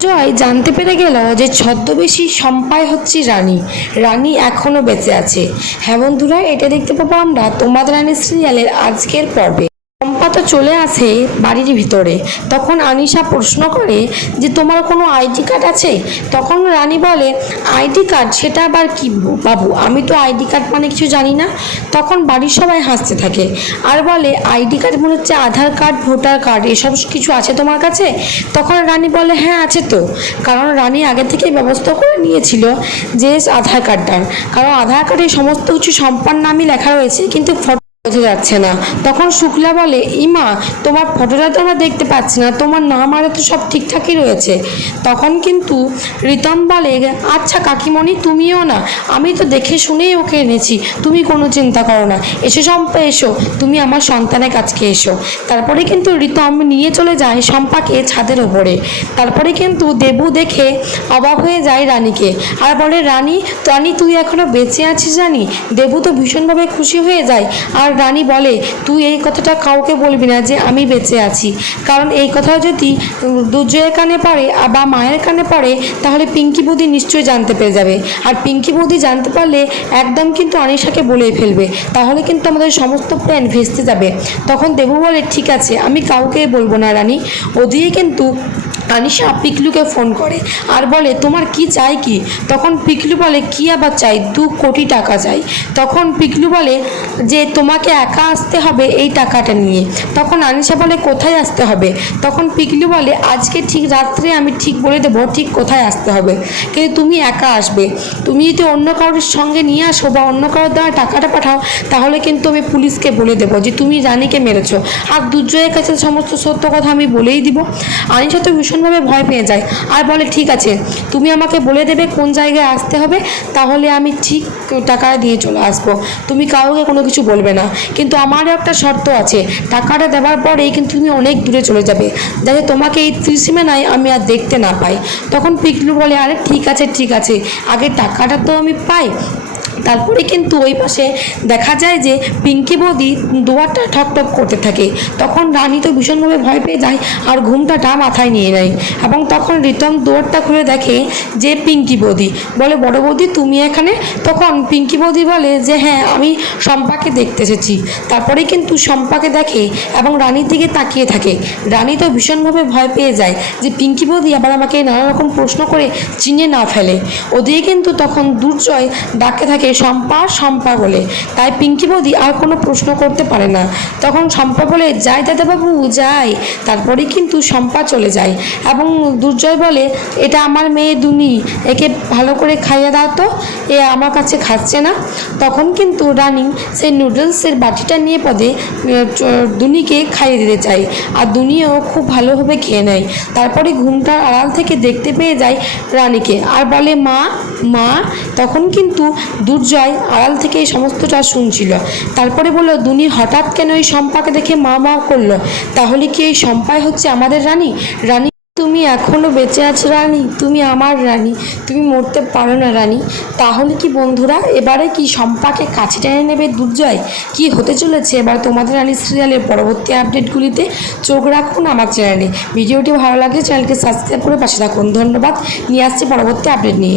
জয় জানতে পেরে গেল যে ছদ্মবেশী সম্পায় হচ্ছে রানী। রানী এখনও বেঁচে আছে। হ্যাঁ এটা দেখতে পাবো আমরা তোমাদের রানী সিরিয়ালের আজকের পর্বে। চলে আসে বাড়ির ভিতরে। তখন আনিশা প্রশ্ন করে যে, তোমার কোনো আইডি কার্ড আছে? তখন রানী বলে, আইডি কার্ড? সেটা আবার কি বাবু? আমি তো আইডি কার্ড মানে কিছু জানি না। তখন বাড়ির সবাই হাসতে থাকে। আর বলে, আইডি কার্ড মনে হচ্ছে আধার কার্ড, ভোটার কার্ড, এসব কিছু আছে তোমার কাছে? তখন রানী বলে হ্যাঁ আছে তো। কারণ রানী আগে থেকে ব্যবস্থা করে নিয়েছিল যে, আধার কার্ডটার। কারণ আধার কার্ডে সমস্ত কিছু সম্পার নামই লেখা রয়েছে, কিন্তু বোঝা যাচ্ছে না। তখন শুক্লা বলে, ইমা, তোমার ফটোটা তো আমরা দেখতে পাচ্ছি না, তোমার নাম আরে তো সব ঠিকঠাকই রয়েছে। তখন কিন্তু রিতম বলে আচ্ছা কাকিমণি, তুমিও না, আমি তো দেখে শুনেই ওকে এনেছি, তুমি কোনো চিন্তা করো না, এসো শম্পা, এসো, তুমি আমার সন্তানের কাছকে এসো। তারপরে কিন্তু রিতম নিয়ে চলে যায় শম্পাকে ছাদের ওপরে। তারপরে কিন্তু দেবু দেখে অবাক হয়ে যায় রানীকে, আর বলে, রানী রানী, তুই এখনও বেঁচে আছিস রানী দেবু তো ভীষণভাবে খুশি হয়ে যায়, আর রানী বলে, তুই এই কথাটা কাউকে বলবি না যে আমি বেঁচে আছি। কারণ এই কথা যদি দুর্জয়ের কানে আ- বা মায়ের কানে পড়ে, তাহলে পিঙ্কি বৌদি নিশ্চয়ই জানতে পেরে যাবে। আর পিঙ্কি বৌদি জানতে পারলে একদম কিন্তু আনিশাকে বলেই ফেলবে। তাহলে কিন্তু আমাদের সমস্ত প্ল্যান ভেস্তে যাবে। তখন দেবু বলে, ঠিক আছে, আমি কাউকে বলব না রানী। ওদিকে কিন্তু আনিশা পিকলুকে ফোন করে আর বলে, তোমার কি চাই কি? তখন পিকলু বলে, কি আবার চাই? দু কোটি টাকা চাই। তখন পিকলু বলে, যে তোমাকে একা আসতে হবে এই টাকাটা নিয়ে। তখন আনিশা বলে, কোথায় আসতে হবে? তখন পিকলু বলে, আজকে ঠিক রাত্রে আমি ঠিক বলে দেবো, ঠিক কোথায় আসতে হবে। কিন্তু তুমি একা আসবে। তুমি যদি অন্য কারোর সঙ্গে নিয়ে আসো বা অন্য কারোর দ্বারা টাকাটা পাঠাও, তাহলে কিন্তু আমি পুলিশকে বলে দেবো যে, তুমি রানীকে মেরেছো। আর দুর্জয়ের কাছে সমস্ত সত্য কথা আমি বলেই দিব। আনিশা তো ভীষণভাবে ভয় পেয়ে যায়। আর বলে, ঠিক আছে, তুমি আমাকে বলে দেবে কোন জায়গায় আসতে হবে, তাহলে আমি ঠিক টাকা দিয়ে চলে আসব। তুমি কাউকে কোনো কিছু বলবে না। কিন্তু আমারও একটা শর্ত আছে। টাকাটা দেওয়ার পরেই কিন্তু তুমি অনেক দূরে চলে যাবে। যাতে তোমাকে এই ত্রিসীমানায় আমি আর দেখতে না পাই। তখন পিকলু বলে, আরে, ঠিক আছে ঠিক আছে। আগে টাকাটা তো আমি পাই তারপরে কিন্তু ওই পাশে দেখা যায় যে পিঙ্কি বৌদি দুয়ারটা ঠকঠক করতে থাকে। তখন রানী তো ভীষণভাবে ভয় পেয়ে যায় আর ঘুমটাটা মাথায় নিয়ে নেয় এবং তখন রিতম দুয়ারটা খুলে দেখে যে পিঙ্কি বৌদি। বলে, বড় বৌদি, তুমি এখানে? তখন পিঙ্কি বৌদি বলে যে হ্যাঁ আমি শম্পাকে দেখতে এসেছি। তারপরে কিন্তু শম্পাকে দেখে এবং রানীর দিকে তাকিয়ে থাকে। রানী তো ভীষণভাবে ভয় পেয়ে যায় যে, পিঙ্কি বৌদি আবার আমাকে নানা রকম প্রশ্ন করে চিনে না ফেলে। ওদিকে কিন্তু তখন দুর্জয় ডাকে থাকে শম্পা শম্পা বলে। তাই পিঙ্কি বৌদি আর কোনো প্রশ্ন করতে পারে না। তখন শম্পা বলে যাই দাদাবাবু যাই তারপরে কিন্তু শম্পা চলে যায়। এবং দুর্জয় বলে, এটা আমার মেয়ে দুনি, একে ভালো করে খাইয়ে দাও তো, এ আমার কাছে খাচ্ছে না। তখন কিন্তু রানী সেই নুডলসের বাটিটা নিয়ে পদে দুনিকে খাইয়ে দিতে চায়। আর দুনিও খুব ভালোভাবে খেয়ে নেয়। তারপরে ঘুমটার আড়াল থেকে দেখতে পেয়ে যায় রানীকে। আর বলে, মা মা। তখন কিন্তু দুর্জয় আড়াল থেকে এই সমস্তটা শুনছিল। তারপরে বলল, দুনি, হঠাৎ কেন এই শম্পাকে দেখে মা মা করল? তাহলে কি এই শম্পাই হচ্ছে আমাদের রানী? রানী, তুমি এখনও বেঁচে আছো রানী? তুমি আমার রানী। তুমি মরতে পারো না রানী। তাহলে কি বন্ধুরা, এবারে কি শম্পাকে কাছে টেনে নেবে দুর্জয়? কি হতে চলেছে? এবার তোমাদের রানী সিরিয়ালের পরবর্তী আপডেটগুলিতে চোখ রাখুন আমার চ্যানেলে। ভিডিওটি ভালো লাগলে চ্যানেলকে সাবস্ক্রাইব করে পাশে থাকুন। ধন্যবাদ। নিয়ে আসছি পরবর্তী আপডেট নিয়ে।